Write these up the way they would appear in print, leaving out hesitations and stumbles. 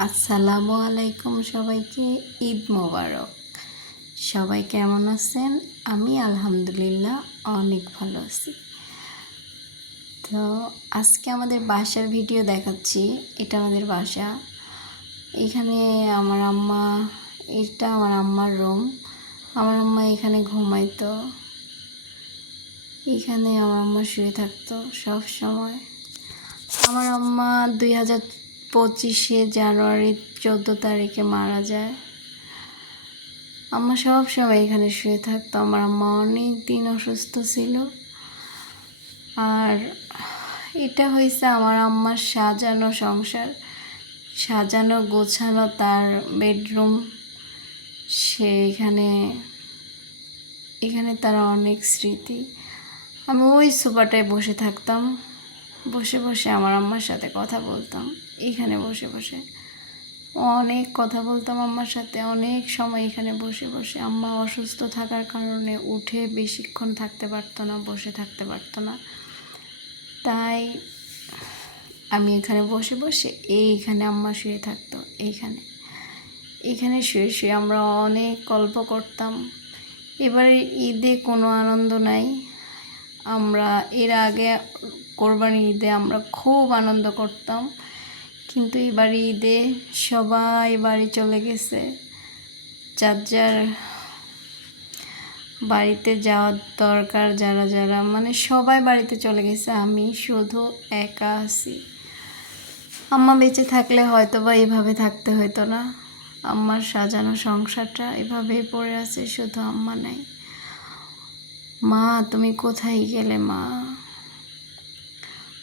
আসসালামু আলাইকুম সবাইকে, ঈদ মোবারক। সবাই কেমন আছেন? আমি আলহামদুলিল্লাহ অনেক ভালো আছি। তো আজকে আমাদের বাসার ভিডিও দেখাচ্ছি। এটা আমাদের বাসা। এখানে আমার আম্মা, এটা আমার আম্মার রুম। আমার আম্মা এখানে ঘুমাইতো, এখানে আমার আম্মা শুয়ে থাকতো সব সময়। আমার আম্মা 2025 জানুয়ারি 14 তারিখে মারা যায়। আম্মা সব সময় এখানে শুয়ে থাকতো। আমার আম্মা অনেক দিন অসুস্থ ছিল। আর এটা হয়েছে আমার আম্মার সাজানো সংসার, সাজানো গোছানো তার বেডরুম। সে এখানে তার অনেক স্মৃতি। আমি ওই সোফাটায় বসে থাকতাম, বসে বসে আমার আম্মার সাথে কথা বলতাম। এখানে বসে বসে অনেক কথা বলতাম আম্মার সাথে, অনেক সময় এখানে বসে বসে। আম্মা অসুস্থ থাকার কারণে উঠে বেশিক্ষণ থাকতে পারতো না, বসে থাকতে পারতো না। তাই আমি এখানে বসে বসে এইখানে আম্মা শুয়ে থাকতো। এখানে শুয়ে শুয়ে আমরা অনেক গল্প করতাম। এবারে ঈদে কোনো আনন্দ নাই। আমরা এর আগে কোরবানির ঈদে আমরা খুব আনন্দ করতাম, কিন্তু এবার ঈদে সবাই বাড়ি চলে গেছে, যার যার বাড়িতে যাওয়ার দরকার। যারা যারা মানে সবাই বাড়িতে চলে গেছে, আমি শুধু একা আছি। আম্মা বেঁচে থাকলে হয়তো বা এভাবে থাকতে হতো না। আম্মার সাজানো সংসারটা এভাবেই পড়ে আছে, শুধু আম্মা নাই। মা তুমি কোথায় গেলে? মা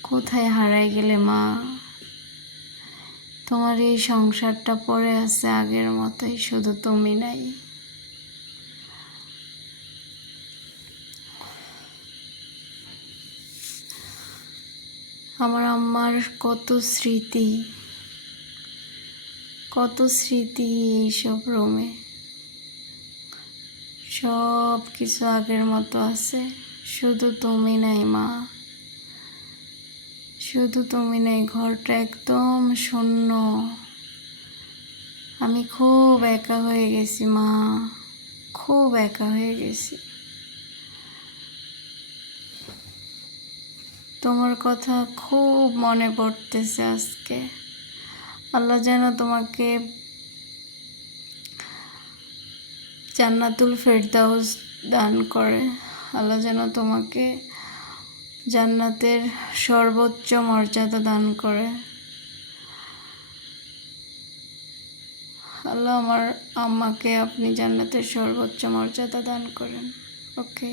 কোথায় হারাই গেলে? মা তোমার এই সংসারটা পড়ে আছে আগের মতোই, শুধু তুমি নাই। আমার আম্মার কত স্মৃতি, কত স্মৃতি এইসব রুমে। সব কিছু আগের মতো আছে, শুধু তুমি নাই মা, শুধু তুমি নাই। ঘরটা একদম শূন্য। আমি খুব একা হয়ে গেছি মা, খুব একা হয়ে গেছি। তোমার কথা খুব মনে পড়তেছে আজকে। আল্লাহ যেন তোমাকে জান্নাতুল ফেরদাউস দান করে। আল্লাহ যেন তোমাকে জান্নাতের সর্বোচ্চ মর্যাদা দান করে। আল্লাহ আমার আম্মাকে আপনি জান্নাতের সর্বোচ্চ মর্যাদা দান করেন। ওকে।